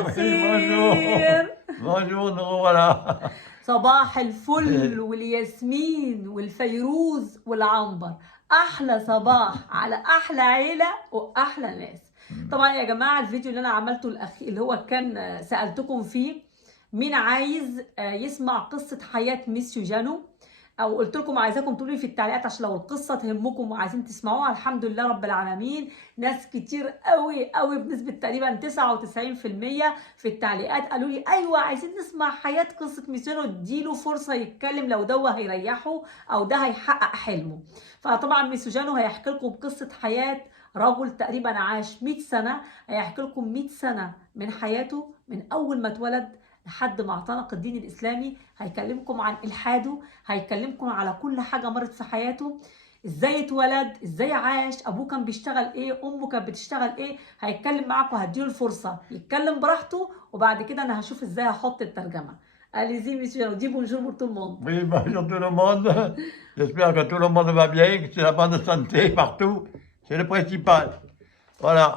الخير. Bonjour, nous voilà. صباح الفل والياسمين والفيروز والعنبر. احلى صباح على احلى عيله واحلى ناس. طبعا يا جماعه الفيديو اللي انا عملته الاخير اللي هو كان سالتكم فيه مين عايز يسمع قصه حياه ميسيو جانو، او قلت لكم عايزاكم تقولوا لي في التعليقات عشان لو القصه تهمكم وعايزين تسمعوها. الحمد لله رب العالمين ناس كتير قوي قوي بنسبه تقريبا 99% في التعليقات قالوا لي ايوه عايزين نسمع حياه قصه ميسيو، اديله فرصه يتكلم لو ده هيريحه او ده هيحقق حلمه. فطبعا ميسيو جانو هيحكي لكم قصه حياه رجل تقريبا عاش 100 سنه، هيحكي لكم 100 سنه من حياته من اول ما اتولد لحد ما اعتنق الدين الاسلامي. هيكلمكم عن الحاده، هيكلمكم على كل حاجه مرت في حياته، ازاي اتولد، ازاي عاش، ابوه كان بيشتغل ايه، امه كانت بتشتغل ايه. هيتكلم معاكم، هديله الفرصه يتكلم براحته وبعد كده انا هشوف ازاي هحط الترجمه. Allez-y, monsieur, dis bonjour pour tout le monde. Oui, bonjour tout le monde. J'espère que tout le monde va bien, que c'est la bonne santé partout. C'est le principal. Voilà.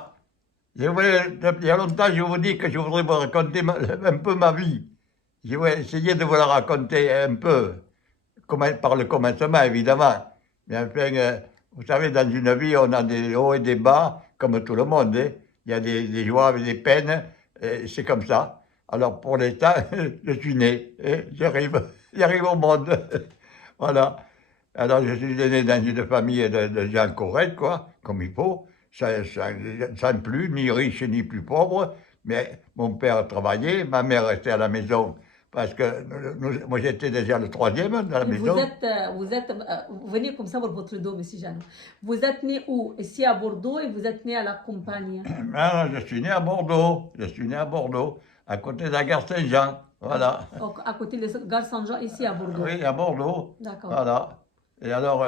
Il y a longtemps, je vous dis que je voudrais vous raconter un peu ma vie. Je vais essayer de vous la raconter un peu, par le commencement, évidemment. Mais enfin, vous savez, dans une vie, on a des hauts et des bas, comme tout le monde. Hein. Il y a des joies et des peines, c'est comme ça. Alors, pour l'instant, je suis né, hein. J'arrive au monde. Voilà. Alors, je suis né dans une famille de gens corrects, quoi, comme il faut, sans plus, ni riche ni plus pauvre. Mais mon père travaillait, ma mère restait à la maison. Parce que moi, j'étais déjà le troisième dans la maison. Vous venez comme ça pour votre dos, monsieur Jeannot. Vous êtes né où? Ici à Bordeaux et vous êtes né à la campagne? Ah, je suis né à Bordeaux. Je suis né à Bordeaux, à côté de la gare Saint-Jean. Voilà. À côté de la gare Saint-Jean, ici à Bordeaux. Oui, à Bordeaux. D'accord. Voilà. Et alors,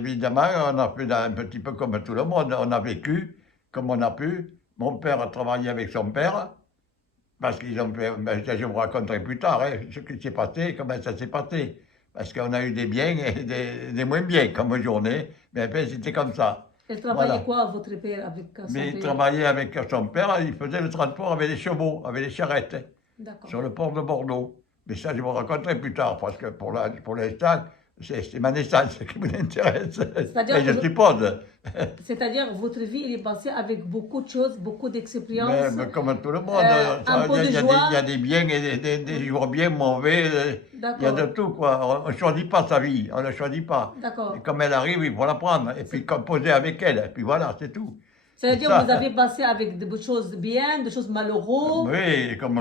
évidemment, on a fait un petit peu comme tout le monde. On a vécu comme on a pu. Mon père a travaillé avec son père. Parce qu'ils ont fait, je vous raconterai plus tard, hein, ce qui s'est passé, comment ça s'est passé. Parce qu'on a eu des biens et des moins bien comme journée, mais après c'était comme ça. Il travaillait quoi, votre père, avec son Mais père? il travaillait avec son père, il faisait le transport avec les chevaux, avec les charrettes, sur le port de Bordeaux. Mais ça, je vous raconterai plus tard, parce que pour l'instant, c'est ma naissance qui vous intéresse, et je suppose. C'est-à-dire votre vie, elle est passée avec beaucoup de choses, beaucoup d'expériences. Mais comme tout le monde, il y a des biens et des jours bien mauvais, il y a de tout, quoi. On ne choisit pas sa vie, on ne la choisit pas. D'accord. Et comme elle arrive, il faut la prendre, et puis composer avec elle, et puis voilà, c'est tout. C'est-à-dire que vous avez passé avec des choses bien, des choses malheureuses. Oui, comme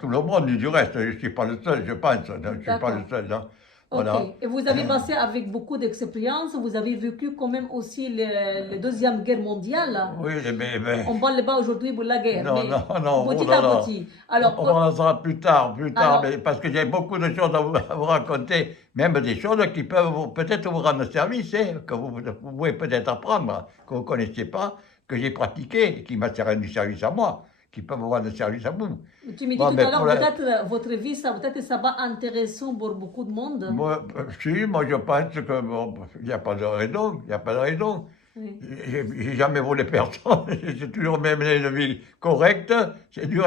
tout le monde du reste, je ne suis pas le seul, je pense, je ne suis pas le seul, non. Voilà. Ok. Et vous avez passé avec beaucoup d'expérience, vous avez vécu quand même aussi la Deuxième Guerre mondiale. Oui, mais... On ne parle pas aujourd'hui pour la guerre. Non, mais non, petit à petit. Alors, on en saura plus tard, mais parce que j'ai beaucoup de choses à vous raconter, même des choses qui peuvent peut-être vous rendre service, hein, que vous pouvez peut-être apprendre, que vous ne connaissiez pas, que j'ai pratiqué, qui m'a rendu service à moi, qui peuvent vous rendre service à vous. Tu me dis tout à l'heure, peut-être votre vie, peut-être ça va intéressant pour beaucoup de monde. Moi je pense que il n'y a pas de raison, il n'y a pas de raison. Oui. J'ai jamais volé personne, j'ai toujours mené une vie correcte. C'est dur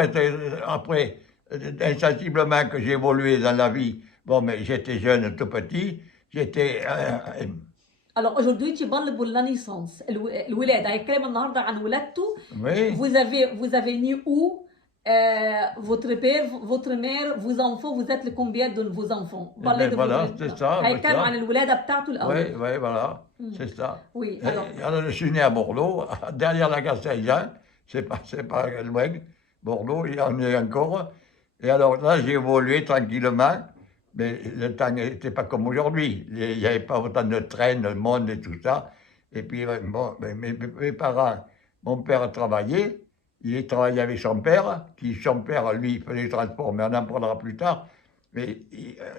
après, insensiblement que j'ai évolué dans la vie. Bon, mais j'étais jeune, tout petit, j'étais... Alors aujourd'hui, tu parles pour la naissance, الولادة. هيتكلم النهارده عن ولادته. Oui. Vous avez né où? Votre père, votre mère, vos enfants, vous êtes combien de vos enfants? Parlez de voilà, c'est ça. هيتكلم عن الولادة بتاعته الأول. Oui, voilà, c'est ça. Oui, alors je suis né à Bordeaux, derrière la gare Saint-Jean, c'est pas loin. Bordeaux, il y en a encore. Et alors là, j'ai évolué tranquillement. Mais le temps n'était pas comme aujourd'hui. Il n'y avait pas autant de trains, de monde et tout ça. Et puis, bon, mes parents, mon père travaillait. Il travaillait avec son père, son père, lui, faisait le transport, mais on en parlera plus tard. Mais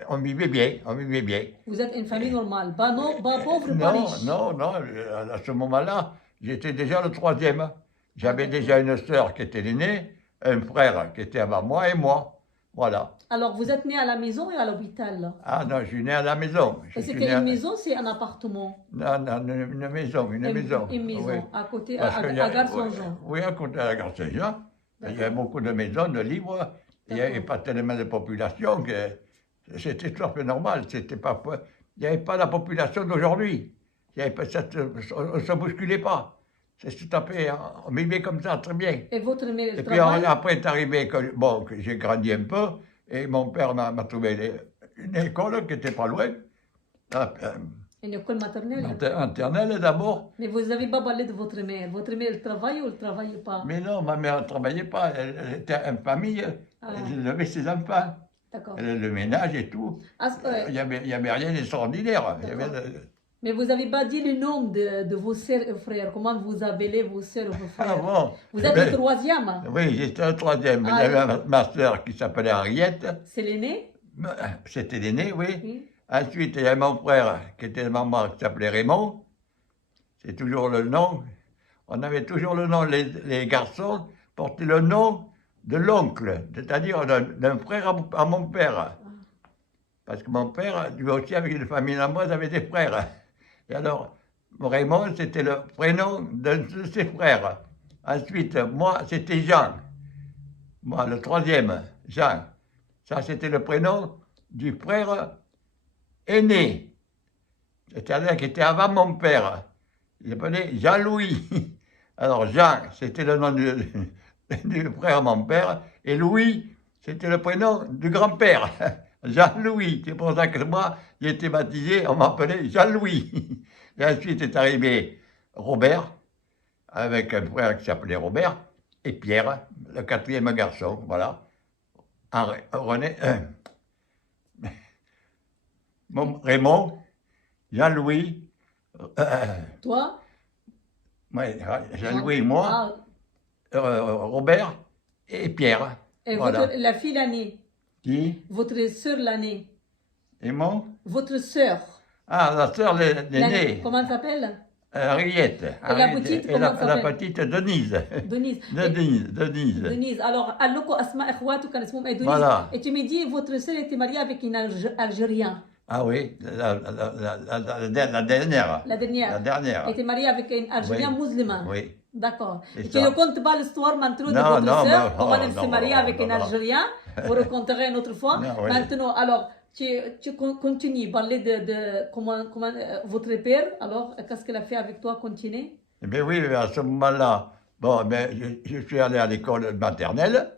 on vivait bien, on vivait bien. Vous êtes une famille normale, pas pauvre, pas riche? Non, à ce moment-là, j'étais déjà le troisième. J'avais déjà une sœur qui était l'aînée, un frère qui était avant moi et moi. Voilà. Alors, vous êtes né à la maison et à l'hôpital? Ah non, je suis né à la maison. Et c'était une maison, c'est un appartement? Non, une maison. Une maison, oui. à côté, à Gare Saint-Jean. Oui, à côté de la Gare Saint-Jean. Il y avait beaucoup de maisons, de livres. Il n'y avait D'accord. pas tellement de population que c'était tout à fait normal. C'était pas, il n'y avait pas la population d'aujourd'hui. Il y avait pas, on ne se bousculait pas. C'est tout à fait, on vivait comme ça, très bien. Et votre mère, elle Et puis travaille? après est arrivé que, bon, que j'ai grandi un peu, et mon père m'a trouvé une école qui n'était pas loin, Une école maternelle? maternelle d'abord. Mais vous n'avez pas parlé de votre mère. Votre mère, elle travaille ou elle ne travaille pas? Mais non, ma mère ne travaillait pas, elle était en famille, Ah. elle élevait ses enfants. D'accord. Elle le ménage et tout. Ah, Il n'y avait rien d'extraordinaire. Il y avait mais vous n'avez pas dit le nom de vos sœurs et frères. Comment vous appelez vos sœurs et vos frères? Ah bon? Vous êtes le troisième? Oui, j'étais le troisième. Ah, Il y avait ma soeur qui s'appelait Henriette. C'est l'aîné? C'était l'aîné, oui. Oui. Ensuite, il y avait mon frère qui était maman qui s'appelait Raymond. C'est toujours le nom. On avait toujours le nom, les garçons portaient le nom de l'oncle, c'est-à-dire d'un frère à mon père. Parce que mon père, lui aussi, avec une famille nombreuse, avait des frères. Et alors, Raymond, c'était le prénom d'un de ses frères. Ensuite, moi, c'était Jean. Moi, le troisième, Jean. Ça, c'était le prénom du frère aîné. C'est-à-dire qui était avant mon père. Il s'appelait Jean-Louis. Alors, Jean, c'était le nom du frère de mon père. Et Louis, c'était le prénom du grand-père. Jean-Louis. C'est pour ça que moi, j'ai été baptisé, on m'appelait Jean-Louis. Et ensuite est arrivé Robert, avec un frère qui s'appelait Robert, et Pierre, le quatrième garçon, voilà. René, Raymond, Jean-Louis, Toi? ouais, Jean-Louis, moi, Robert et Pierre. Et voilà. la fille l'aînée? Qui? Votre sœur l'aînée? Et mon? Votre sœur? Ah, la sœur l'aînée. Comment elle s'appelle? Henriette. Et la petite, et comment la s'appelle? petite Denise. Denise. Denise. Denise. Alors, Alloko Asma Ikhwatou kan ismoum est Denise. Voilà. Et tu me dis, votre sœur était mariée avec un Algérien. Ah oui, la dernière. La dernière. La dernière. Elle était mariée avec un Algérien Oui. musulman. Oui. D'accord. C'est Et tu ça. ne racontes pas l'histoire maintenant de Non, votre non, sœur, non, comment elle non, s'est mariée avec non, un non. Algérien. Vous raconterez une autre fois. Non, oui. Maintenant, alors, tu continues, parler de comment votre père, alors, qu'est-ce qu'il a fait avec toi, continuez? Eh bien oui, à ce moment-là, bon, mais je suis allé à l'école maternelle.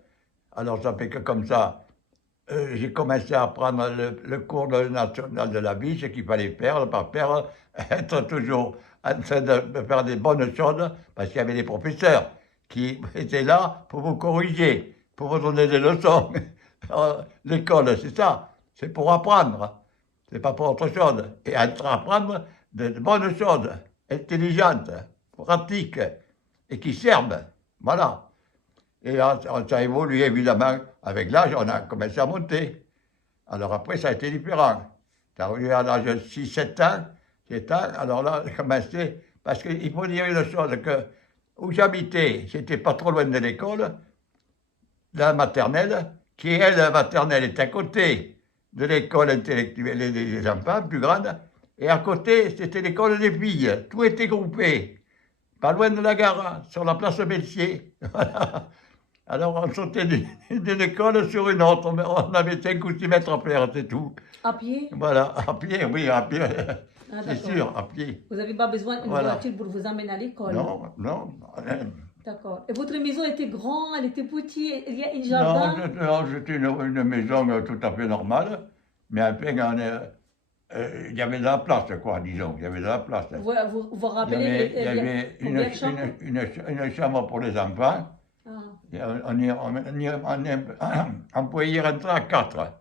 Alors ça fait que comme ça, j'ai commencé à prendre le cours national de la vie, ce qu'il fallait faire, pas faire, être toujours en train de faire des bonnes choses, parce qu'il y avait des professeurs qui étaient là pour vous corriger, pour vous donner des leçons. Alors, l'école, c'est ça, c'est pour apprendre, c'est pas pour autre chose. Et apprendre de bonnes choses, intelligentes, pratiques, et qui servent. Voilà. Et ça a évolué évidemment. Avec l'âge, on a commencé à monter. Alors après, ça a été différent. Ça arrivé à l'âge de 6-7 ans, 7 ans, alors là, j'ai commencé. Parce qu'il faut dire une chose, que où j'habitais, j'étais pas trop loin de l'école, la maternelle, qui elle, la maternelle, est à côté de l'école intellectuelle des enfants, plus grande, et à côté, c'était l'école des filles. Tout était groupé. Pas loin de la gare, sur la place Belsier. Voilà. Alors on sautait d'une école sur une autre, mais on avait 5 ou 6 mètres à faire, c'est tout. À pied? Voilà, à pied, oui, à pied. Ah, C'est d'accord. sûr, à pied. Vous n'avez pas besoin d'une Voilà. voiture pour vous amener à l'école? Non, non. D'accord. Et votre maison était grande, elle était petite, il y a une Non, jardin? non, c'était une maison tout à fait normale, mais enfin, il y avait de la place, quoi, disons, il y avait de la place. Vous vous Il y rappelez avait, il y avait combien de chambres? une chambre pour les enfants. Ah. Et on pouvait y rentrer à 4.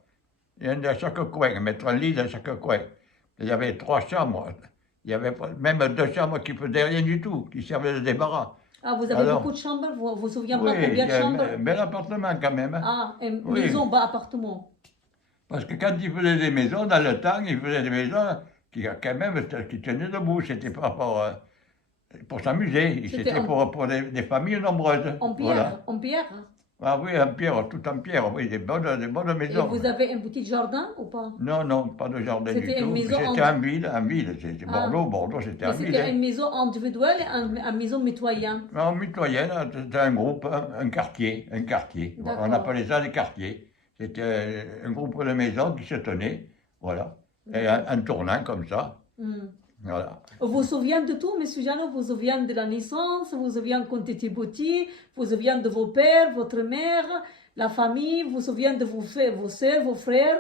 Il y en a à chaque coin, mettre un lit dans chaque coin. Il y avait 3 chambres. Il y avait même 2 chambres qui ne faisaient rien du tout, qui servaient de débarras. Ah, vous avez Alors, beaucoup de chambres? Vous vous souvenez pas Oui, combien de chambres? un bel appartement quand même. Hein. Ah, une Oui. maison, bas appartement. Parce que quand ils faisaient des maisons, dans le temps, ils faisaient des maisons qui, quand même, qui tenaient debout. C'était pas pour s'amuser. C'était C'était pour des familles nombreuses. En pierre? Voilà. En pierre? Ah oui, en pierre, tout en pierre, oui, des bonnes Et maisons. vous avez un petit jardin ou pas? Non, non, pas de jardin du C'était une tout. maison C'était en ville. C'était Ah. Bordeaux, c'était Mais en ville. c'était une Hein. maison individuelle et une maison mitoyenne. En mitoyenne, c'était un groupe, un quartier. D'accord. On appelait ça des quartiers. C'était un groupe de maisons qui se tenaient, voilà. Et un tournant comme ça, Hmm. voilà. Vous vous souvenez de tout, Monsieur Jeannot? Vous vous souvenez de la naissance? Vous vous souvenez quand tu étais petit? Vous vous souvenez de vos pères, votre mère, la famille? Vous vous souvenez de vos sœurs, vos frères?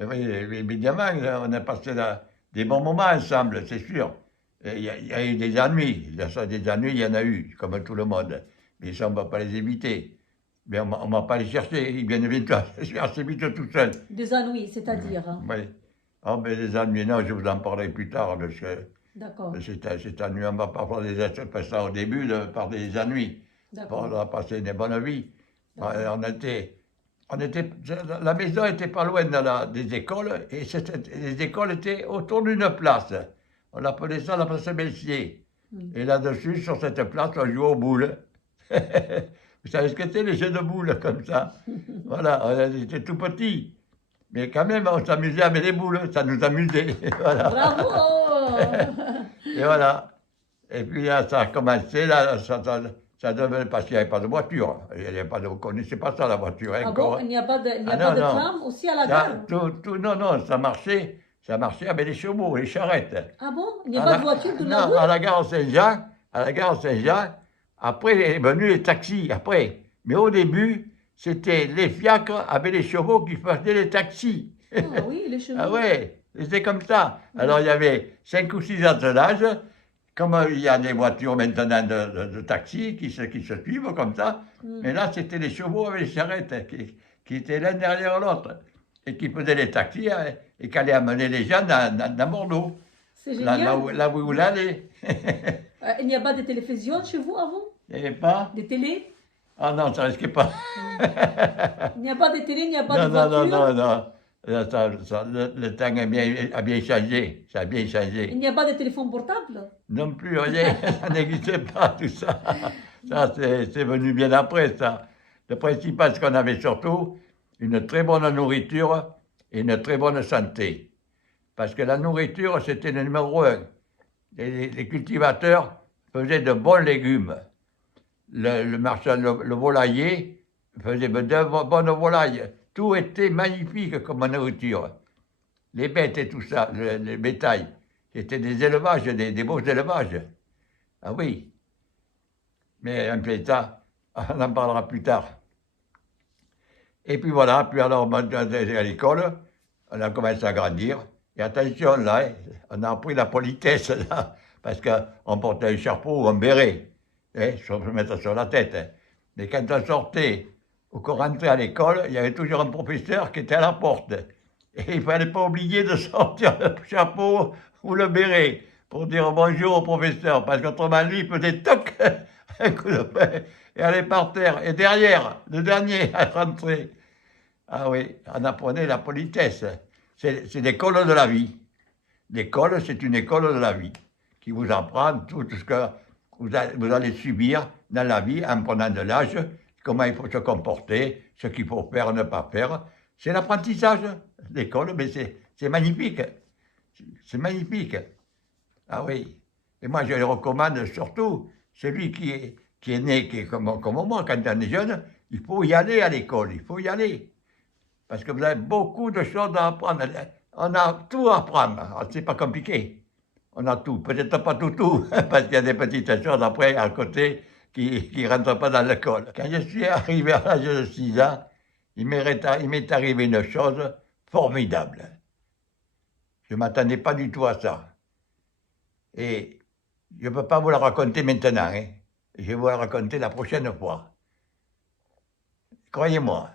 Oui, évidemment, on a passé des bons moments ensemble, c'est sûr. Il y a eu des ennuis. Des ennuis, il y en a eu, comme tout le monde. Mais ça, on ne va pas les éviter. Mais on ne va pas les chercher. Ils viennent vite, assez vite tout seuls. Des ennuis, c'est-à-dire? Oui. Oh, mais les ennuis, non, je vous en parlerai plus tard. D'accord. C'est ennuyeux. On ne va pas faire ça au début, par des ennuis. D'accord. On a passé une bonne vie. La maison était pas loin des écoles, et les écoles étaient autour d'une place. On appelait ça la place Belsier. Et là-dessus, sur cette place, on jouait aux boules. Vous savez ce que c'est, les jeux de boules, comme ça? Voilà, on était tout petits. Mais quand même, on s'amusait avec les boules, ça nous amusait. Voilà. Bravo! Et voilà. Et puis là, ça a commencé, là, ça devenait parce qu'il n'y avait pas de voiture. Vous ne connaissez pas ça, la voiture, Ah encore. bon, il n'y a pas de, non, tram aussi à la gare? Non, ça marchait avec les chevaux, les charrettes. Ah bon? Il n'y a pas de voiture de la Non, route? à la gare Saint-Jean, après, est venu les taxis, après. Mais au début, c'était les fiacres avec les chevaux qui faisaient les taxis. Ah oui, les chevaux. Ah ouais, c'était comme ça. Alors, il y avait 5 ou 6 attelages. Comme il y a des voitures maintenant de taxis qui se suivent comme ça, mais là, c'était les chevaux avec les charrettes qui étaient l'un derrière l'autre et qui faisaient les taxis et qui allaient amener les gens dans Bordeaux, C'est génial. là où vous allez. Il n'y a pas de télévision chez vous avant? Il n'y avait pas? Des télés? Ah non, ça risquait pas. Il n'y a pas de télé, il n'y a pas de voiture? Non. Le temps a bien changé. Ça a bien changé. Il n'y a pas de téléphone portable? Non plus, rien, ça n'existait pas tout ça. Ça, c'est venu bien après, ça. Le principal, c'est qu'on avait surtout une très bonne nourriture et une très bonne santé. Parce que la nourriture, c'était le numéro 1. Les cultivateurs faisaient de bons légumes. Le marchand, le volailler, faisait de bonnes volailles. Tout était magnifique comme nourriture. Les bêtes et tout ça, le bétail. C'était des élevages, des beaux élevages. Ah oui. Mais un peu ça, on en parlera plus tard. Et puis voilà, puis alors à l'école, on a commencé à grandir. Et attention, là, on a appris la politesse, là, parce qu'on portait un chapeau ou un béret, pour se mettre sur la tête. Hein. Mais quand on sortait ou qu'on rentrait à l'école, il y avait toujours un professeur qui était à la porte. Et il ne fallait pas oublier de sortir le chapeau ou le béret pour dire bonjour au professeur, parce qu'autrement, lui, il faisait toc, un coup de pain, et allait par terre. Et derrière, le dernier à rentrer. Ah oui, on apprenait la politesse. C'est l'école de la vie. L'école, c'est une école de la vie qui vous apprend tout ce que vous allez subir dans la vie en prenant de l'âge, comment il faut se comporter, ce qu'il faut faire, ne pas faire. C'est l'apprentissage. L'école, mais c'est magnifique. C'est magnifique. Ah oui. Et moi, je le recommande surtout, celui qui est né, qui est comme moi, quand on est jeune, il faut y aller à l'école, il faut y aller. Parce que vous avez beaucoup de choses à apprendre. On a tout à apprendre. C'est pas compliqué. On a tout. Peut-être pas tout, parce qu'il y a des petites choses après, à côté, qui ne rentrent pas dans l'école. Quand je suis arrivé à l'âge de 6 ans, il m'est arrivé une chose formidable. Je ne m'attendais pas du tout à ça. Et je ne peux pas vous la raconter maintenant. Hein. Je vais vous la raconter la prochaine fois. Croyez-moi.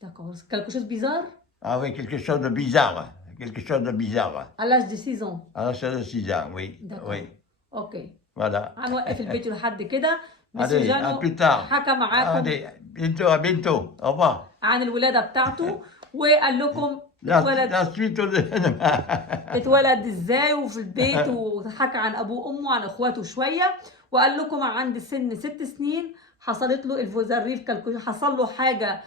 D'accord. C'est quelque chose de bizarre? Ah oui, quelque chose de bizarre. Quelque chose de bizarre. À l'âge de 6 ans? À l'âge de 6 ans, oui. D'accord. Oui. اوكي. Voilà. هنوقف الفيديو لحد كده. مسيو Allez, à جانو plus tard. حكى معاكم Allez, à bientôt. Au revoir. عن الولاده بتاعته وقال لكم اتولد La suite au اتولد ازاي وفي البيت وحكى عن ابوه وامه عن اخواته شويه وقال لكم عند سن 6 سنين حصلت له الفوزاريف حصل له حاجة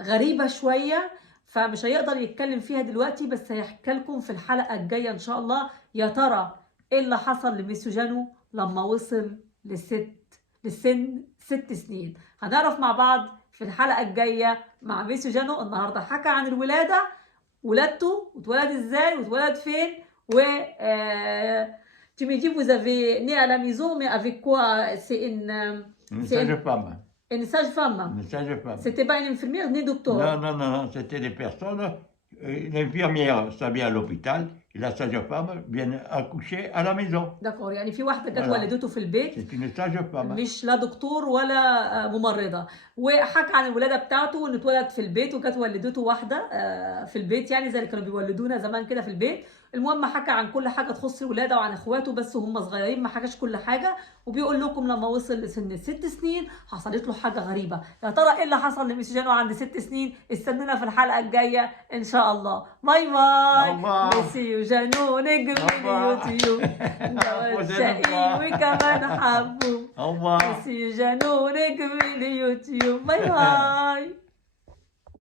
غريبة شوية، فمش هيقدر يتكلم فيها دلوقتي، بس هيحكي لكم في الحلقة الجاية إن شاء الله. يا ترى إيه اللي حصل لميسيو جانو لما وصل لسن 6 سنين؟ هنعرف مع بعض في الحلقة الجاية مع ميسيو جانو. النهاردة حكى عن الولادة، ولادته واتولد ازاي واتولد فين، و tu me dis vous avez né à la maison mais avec quoi? C'est Une c'est sage-femme. une sage-femme. Une sage-femme. C'était pas une infirmière ni docteur. Non, non, non, non, c'était des personnes. L'infirmière, ça vient à l'hôpital, et la sage-femme vient accoucher à la maison. دكتور، يعني في واحدة جت Voilà. ولدته في البيت، C'est une sage-femme. مش لا دكتور ولا ممرضة، وحكى عن الولادة بتاعته وانه اتولد في البيت وكانت والدته واحدة في البيت، يعني زي اللي كانوا بيولدونا زمان كده في البيت. المهم حكى عن كل حاجة تخص الولادة وعن اخواته بس وهم صغيرين، ما حكاش كل حاجة. وبيقول لكم لما وصل لسن 6 سنين حصلت له حاجة غريبة. يا ترى ايه اللي حصل لميسيو جانو عند 6 سنين؟ استنونا في الحلقة الجاية ان شاء الله. باي باي. ميسيو جانو نجم اليوتيوب شقي وكمان حبوب. ميسيو جانو نجم اليوتيوب. باي باي.